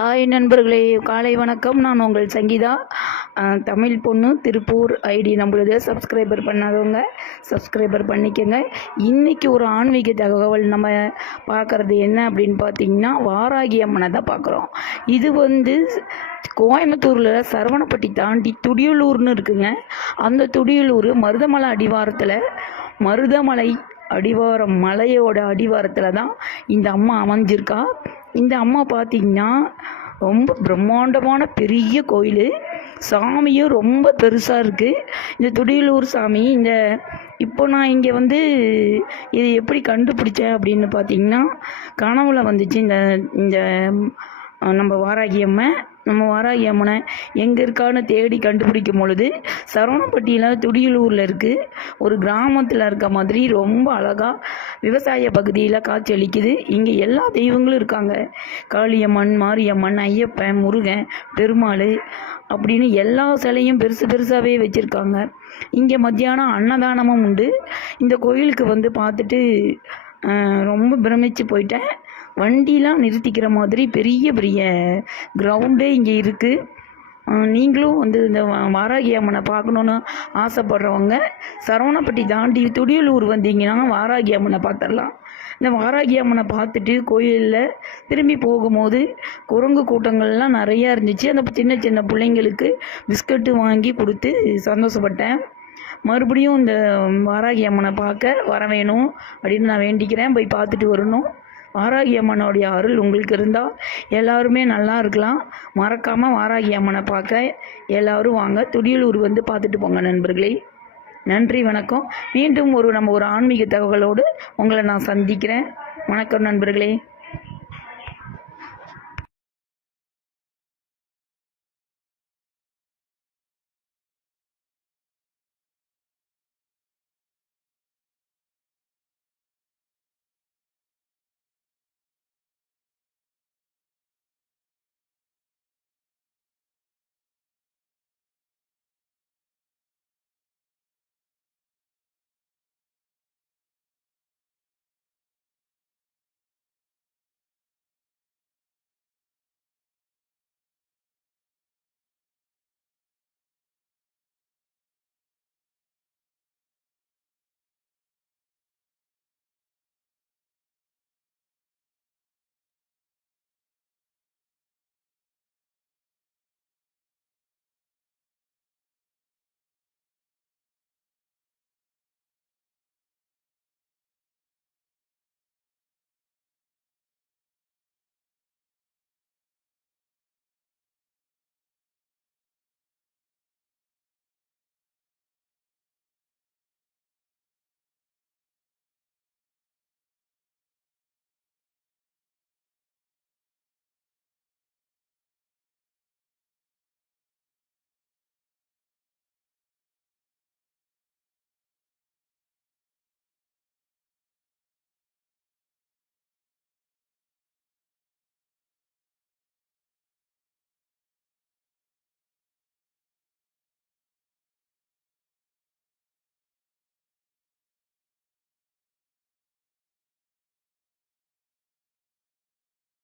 Hi நண்பர்களே, காலை வணக்கம். நான் உங்கள் சங்கீதா. தமிழ் பொண்ணு திருப்பூர் ஐடி நம்மளுது. சப்ஸ்கிரைபர் பண்ணாதவங்க சப்ஸ்கிரைபர் பண்ணிக்கோங்க. இன்றைக்கி ஒரு ஆன்மீக தகவல் நம்ம பார்க்குறது என்ன அப்படின்னு பார்த்திங்கன்னா, வாராகி அம்மனை தான் பார்க்குறோம். இது கோயம்புத்தூரில் சரவணப்பட்டி தாண்டி துடியலூர்னு இருக்குங்க. அந்த துடியலூர் மருதமலை அடிவாரம் மலையோட அடிவாரத்தில் தான் இந்த அம்மா அமைஞ்சிருக்கா. இந்த அம்மா பார்த்திங்கன்னா ரொம்ப பிரம்மாண்டமான பெரிய கோயில். சாமியும் ரொம்ப பெருசாக இருக்குது. இந்த துடியலூர் சாமி இப்போ நான் இங்கே இது எப்படி கண்டுபிடிச்சேன் அப்படின்னு பார்த்திங்கன்னா, கனவுல வந்துச்சு. இந்த நம்ம வாராகி அம்மனை எங்கே இருக்கான்னு தேடி கண்டுபிடிக்கும் பொழுது சரவணப்பட்டியில் துடியலூரில் இருக்குது. ஒரு கிராமத்தில் இருக்க மாதிரி ரொம்ப அழகாக விவசாய பகுதியில் காட்சியளிக்குது. இங்கே எல்லா தெய்வங்களும் இருக்காங்க. காளியம்மன், மாரியம்மன், ஐயப்பன், முருகன், பெருமாள் அப்படின்னு எல்லா சிலையும் பெருசாகவே வச்சுருக்காங்க. இங்கே மத்தியானம் அன்னதானமும் உண்டு. இந்த கோயிலுக்கு பார்த்துட்டு ரொம்ப பிரமிச்சு போயிட்டேன். வண்டிலாம் நிறுத்திக்கிற மாதிரி பெரிய பெரிய கிரவுண்டே இங்கே இருக்குது. நீங்களும் இந்த வாராகி அம்மனை பார்க்கணுன்னு ஆசைப்படுறவங்க சரவணப்பட்டி தாண்டி துடியலூர் வந்தீங்கன்னா வாராகி அம்மனை பார்த்துடலாம். இந்த வாராகி அம்மனை பார்த்துட்டு கோயிலில் திரும்பி போகும்போது குரங்கு கூட்டங்கள்லாம் நிறையா இருந்துச்சு. அந்த சின்ன சின்ன பிள்ளைங்களுக்கு பிஸ்கட்டு வாங்கி கொடுத்து சந்தோஷப்பட்டேன். மறுபடியும் இந்த வாராகி அம்மனை பார்க்க வர வேணும் அப்படின்னு நான் வேண்டிக்கிறேன். போய் பார்த்துட்டு வரணும். வாராகி அம்மனுடைய அருள் உங்களுக்கு இருந்தால் எல்லோருமே நல்லா இருக்கலாம். மறக்காமல் வாராகி அம்மனை பார்க்க எல்லோரும் வாங்க. துடியலூர் பார்த்துட்டு போங்க நண்பர்களே. நன்றி, வணக்கம். மீண்டும் நம்ம ஒரு ஆன்மீக தகவலோடு உங்களை நான் சந்திக்கிறேன். வணக்கம் நண்பர்களே.